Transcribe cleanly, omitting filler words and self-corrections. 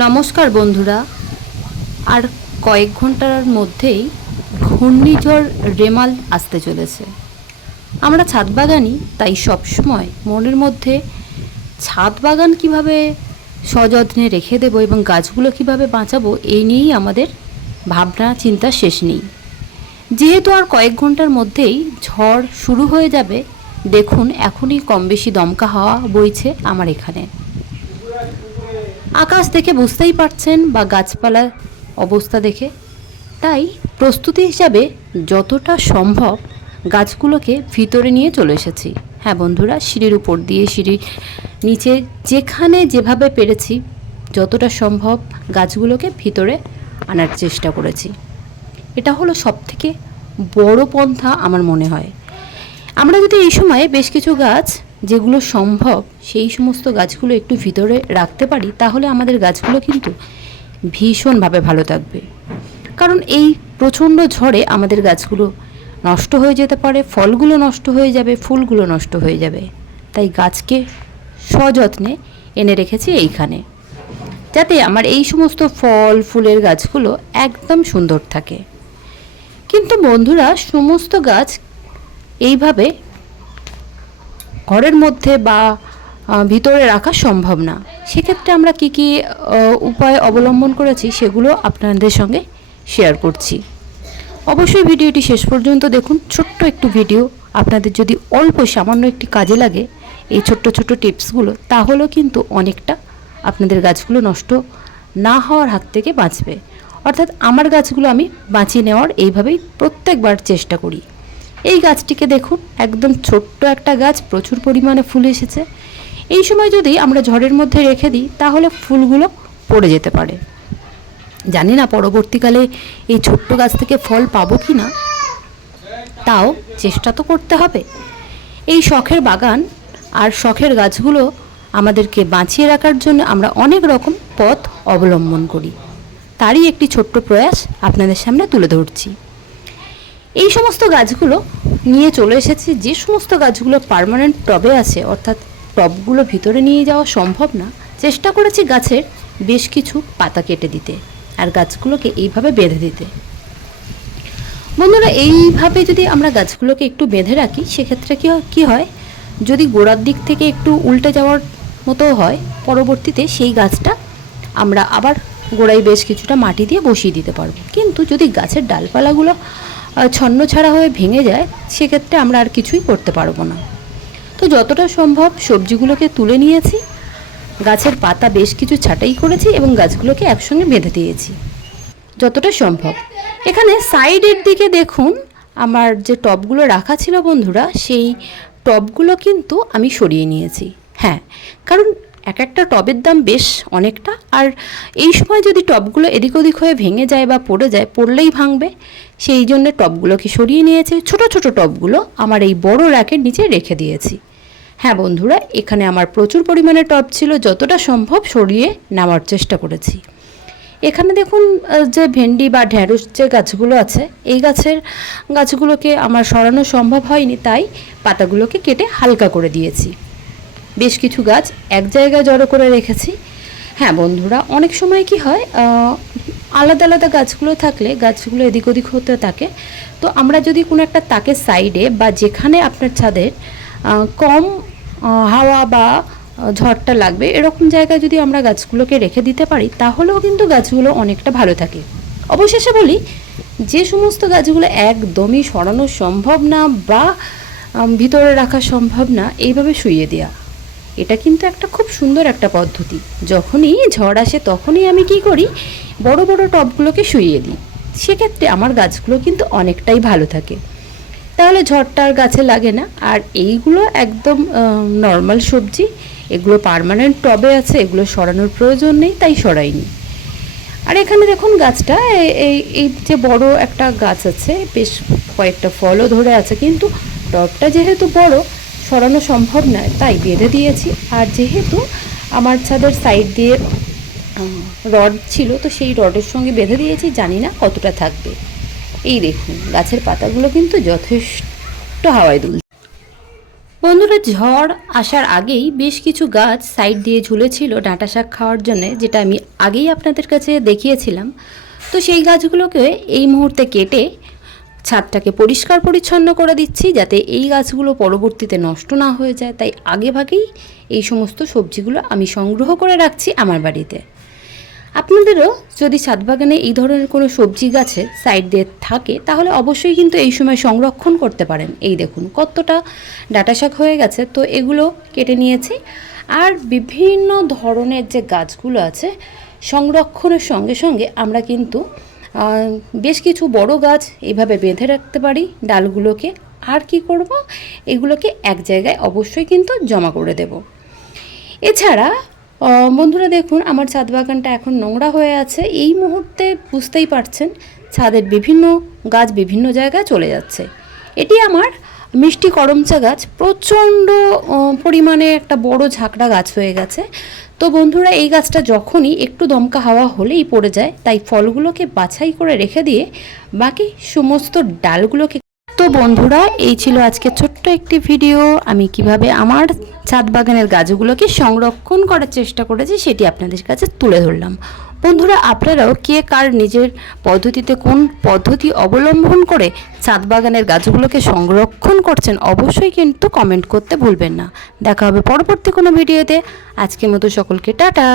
নমস্কার বন্ধুরা। আর কয়েক ঘন্টার মধ্যেই ঘূর্ণিঝড় রেমাল আসতে চলেছে। আমরা ছাদ বাগানি, তাই সবসময় মনের মধ্যে ছাদ বাগান কিভাবে সযত্নে রেখে দেবো এবং গাছগুলো কিভাবে বাঁচাবো এই নিয়েই আমাদের ভাবনা চিন্তা শেষ নেই। যেহেতু আর কয়েক ঘন্টার মধ্যেই ঝড় শুরু হয়ে যাবে, দেখুন এখনই কম বেশি দমকা হাওয়া বইছে আমার এখানে। আকাশ দেখে বুঝতেই পারছেন বা গাছপালার অবস্থা দেখে, তাই প্রস্তুতি হিসাবে যতটা সম্ভব গাছগুলোকে ভিতরে নিয়ে চলে এসেছি। হ্যাঁ বন্ধুরা, সিঁড়ির উপর দিয়ে, সিঁড়ির নিচে যেখানে যেভাবে পেরেছি যতটা সম্ভব গাছগুলোকে ভিতরে আনার চেষ্টা করেছি। এটা হলো সবথেকে বড় পন্থা আমার মনে হয়। আমরা যদি এই সময়ে বেশ কিছু গাছ যেগুলো সম্ভব সেই সমস্ত গাছগুলো একটু ভিতরে রাখতে পারি, তাহলে আমাদের গাছগুলো কিন্তু ভীষণভাবে ভালো থাকবে। কারণ এই প্রচণ্ড ঝড়ে আমাদের গাছগুলো নষ্ট হয়ে যেতে পারে, ফলগুলো নষ্ট হয়ে যাবে, ফুলগুলো নষ্ট হয়ে যাবে। তাই গাছকে সযত্নে এনে রেখেছি এইখানে, যাতে আমার এই সমস্ত ফল ফুলের গাছগুলো একদম সুন্দর থাকে। কিন্তু বন্ধুরা, সমস্ত গাছ এইভাবে ঘরের মধ্যে বা ভিতরে রাখা সম্ভব না। সেক্ষেত্রে আমরা কি কি উপায় অবলম্বন করেছি সেগুলো আপনাদের সঙ্গে শেয়ার করছি। অবশ্যই ভিডিওটি শেষ পর্যন্ত দেখুন। ছোট্ট একটু ভিডিও, আপনাদের যদি অল্প সামান্য একটি কাজে লাগে এই ছোট্ট ছোট্ট টিপসগুলো, তাহলেও কিন্তু অনেকটা আপনাদের গাছগুলো নষ্ট না হওয়ার হাত থেকে বাঁচবে। অর্থাৎ আমার গাছগুলো আমি বাঁচিয়ে নেওয়ার এইভাবেই প্রত্যেকবার চেষ্টা করি। এই গাছটিকে দেখুন, একদম ছোট্ট একটা গাছ, প্রচুর পরিমাণে ফুল এসেছে। এই সময় যদি আমরা ঝড়ের মধ্যে রেখে দিই তাহলে ফুলগুলো পড়ে যেতে পারে। জানি না পরবর্তীকালে এই ছোট্ট গাছ থেকে ফল পাবো কি না, তাও চেষ্টা তো করতে হবে। এই শখের বাগান আর শখের গাছগুলো আমাদেরকে বাঁচিয়ে রাখার জন্য আমরা অনেক রকম পথ অবলম্বন করি। তারই একটি ছোট্ট প্রয়াস আপনাদের সামনে তুলে ধরছি। এই সমস্ত গাছগুলো নিয়ে চলে এসেছি। যে সমস্ত গাছগুলো পার্মানেন্ট টবে আছে, অর্থাৎ টবগুলো ভিতরে নিয়ে যাওয়া সম্ভব না, চেষ্টা করেছি গাছের বেশ কিছু পাতা কেটে দিতে আর গাছগুলোকে এইভাবে বেঁধে দিতে। বন্ধুরা, এইভাবে যদি আমরা গাছগুলোকে একটু বেঁধে রাখি, সেক্ষেত্রে কি হয়, যদি গোড়ার দিক থেকে একটু উল্টে যাওয়ার মতো হয়, পরবর্তীতে সেই গাছটা আমরা আবার গোড়ায় বেশ কিছুটা মাটি দিয়ে বসিয়ে দিতে পারবো। কিন্তু যদি গাছের ডালপালাগুলো ছন্ন ছাড়া হয়ে ভেঙে যায়, সেক্ষেত্রে আমরা আর কিছুই করতে পারবো না। তো যতটা সম্ভব সবজিগুলোকে তুলে নিয়েছি, গাছের পাতা বেশ কিছু ছাঁটাই করেছি এবং গাছগুলোকে একসঙ্গে বেঁধে দিয়েছি যতটা সম্ভব। এখানে সাইডের দিকে দেখুন, আমার যে টবগুলো রাখা ছিল বন্ধুরা, সেই টবগুলো কিন্তু আমি সরিয়ে নিয়েছি। হ্যাঁ, কারণ এক একটা টবের দাম বেশ অনেকটা, আর এই সময় যদি টবগুলো এদিক ওদিক হয়ে ভেঙে যায় বা পড়ে যায়, পড়লেই ভাঙবে। সেই জন্য টবগুলোকে সরিয়ে নিয়েছি। ছোট ছোট টবগুলো আমার এই বড় র্যাকের নিচে রেখে দিয়েছি। হ্যাঁ বন্ধুরা, এখানে আমার প্রচুর পরিমাণে টব ছিল, যতটা সম্ভব সরিয়ে নেওয়ার চেষ্টা করেছি। এখানে দেখুন, যে ভেন্ডি বা ঢ্যাঁড়স যে গাছগুলো আছে, এই গাছগুলোকে আমার সরানো সম্ভব হয়নি, তাই পাতাগুলোকে কেটে হালকা করে দিয়েছি। বেশ কিছু গাছ এক জায়গায় জড়ো করে রেখেছি। হ্যাঁ বন্ধুরা, অনেক সময় কি হয়, আলাদা আলাদা গাছগুলো থাকলে গাছগুলো এদিক ওদিক হতে থাকে। তো আমরা যদি কোনো একটা তাকের সাইডে বা যেখানে আপনার ছাদের কম হাওয়া বা ঝড়টা লাগবে, এরকম জায়গায় যদি আমরা গাছগুলোকে রেখে দিতে পারি, তাহলেও কিন্তু গাছগুলো অনেকটা ভালো থাকে। অবশেষে বলি, যে সমস্ত গাছগুলো একদমই সরানো সম্ভব না বা ভিতরে রাখা সম্ভব না, এইভাবে শুইয়ে দেওয়া, এটা কিন্তু একটা খুব সুন্দর একটা পদ্ধতি। যখনই ঝড় আসে তখনই আমি কি করি, বড় বড় টবগুলোকে শুইয়ে দিই। সেক্ষেত্রে আমার গাছগুলো কিন্তু অনেকটাই ভালো থাকে। তাহলে ঝড়টা আর গাছে লাগে না। আর এইগুলো একদম নর্মাল সবজি, এগুলো পার্মানেন্ট টবে আছে, এগুলো সরানোর প্রয়োজন নেই, তাই সরাইনি। আর এখানে দেখুন গাছটা, এই যে বড় একটা গাছ আছে, বেশ কয়েকটা ফলও ধরে আছে, কিন্তু টবটা যেহেতু বড়, সরানো সম্ভব নয়, তাই বেঁধে দিয়েছি। আর যেহেতু আমার ছাদের সাইড দিয়ে রড ছিল, তো সেই রডের সঙ্গে বেঁধে দিয়েছি, জানি না কতটা থাকবে। এই দেখুন, গাছের পাতাগুলো কিন্তু যথেষ্ট হাওয়ায় দুলছে। বন্ধুরা, ঝড় আসার আগেই বেশ কিছু গাছ সাইড দিয়ে ঝুলেছিল ডাঁটা শাক খাওয়ার জন্য, যেটা আমি আগেই আপনাদের কাছে দেখিয়েছিলাম। তো সেই গাছগুলোকে এই মুহূর্তে কেটে ছাদটাকে পরিষ্কার পরিচ্ছন্ন করে দিচ্ছি, যাতে এই গাছগুলো পরবর্তীতে নষ্ট না হয়ে যায়। তাই আগেভাগেই এই সমস্ত সবজিগুলো আমি সংগ্রহ করে রাখছি আমার বাড়িতে। আপনাদেরও যদি ছাদ বাগানে এই ধরনের কোনো সবজি গাছে সাইড দিয়ে থাকে, তাহলে অবশ্যই কিন্তু এই সময় সংরক্ষণ করতে পারেন। এই দেখুন কতটা ডাঁটা শাক হয়ে গেছে, তো এগুলো কেটে নিয়েছি। আর বিভিন্ন ধরনের যে গাছগুলো আছে, সংরক্ষণের সঙ্গে সঙ্গে আমরা কিন্তু বেশ কিছু বড় গাছ এইভাবে বেঁধে রাখতে পারি ডালগুলোকে। আর কি করব, এগুলোকে এক জায়গায় অবশ্যই কিন্তু জমা করে দেব। এছাড়া বন্ধুরা দেখুন, আমার ছাদ বাগানটা এখন নোংরা হয়ে আছে। এই মুহূর্তে বুঝতেই পারছেন ছাদের বিভিন্ন গাছ বিভিন্ন জায়গায় চলে যাচ্ছে। এটি আমার মিষ্টি করমচা গাছ, প্রচণ্ড পরিমাণে একটা বড় ঝাঁকড়া গাছ হয়ে গেছে। তো বন্ধুরা, এই গাছটা যখনই একটু দমকা হাওয়া হলেই পড়ে যায়, তাই ফলগুলোকে বাছাই করে রেখে দিয়ে বাকি সমস্ত ডালগুলোকে। তো বন্ধুরা, এই ছিল আজকে ছোট্ট একটি ভিডিও। আমি কিভাবে আমার ছাদ বাগানের গাছগুলোকে সংরক্ষণ করার চেষ্টা করেছি সেটি আপনাদের কাছে তুলে ধরলাম। বন্ধুরা, আপনারাও কে কার নিজের পদ্ধতিতে কোন পদ্ধতি অবলম্বন করে ছাদ বাগানের গাছগুলোকে সংরক্ষণ করছেন, অবশ্যই কিন্তু কমেন্ট করতে ভুলবেন না। দেখা হবে পরবর্তী কোনো ভিডিওতে। আজকের মতো সকলকে টাটা।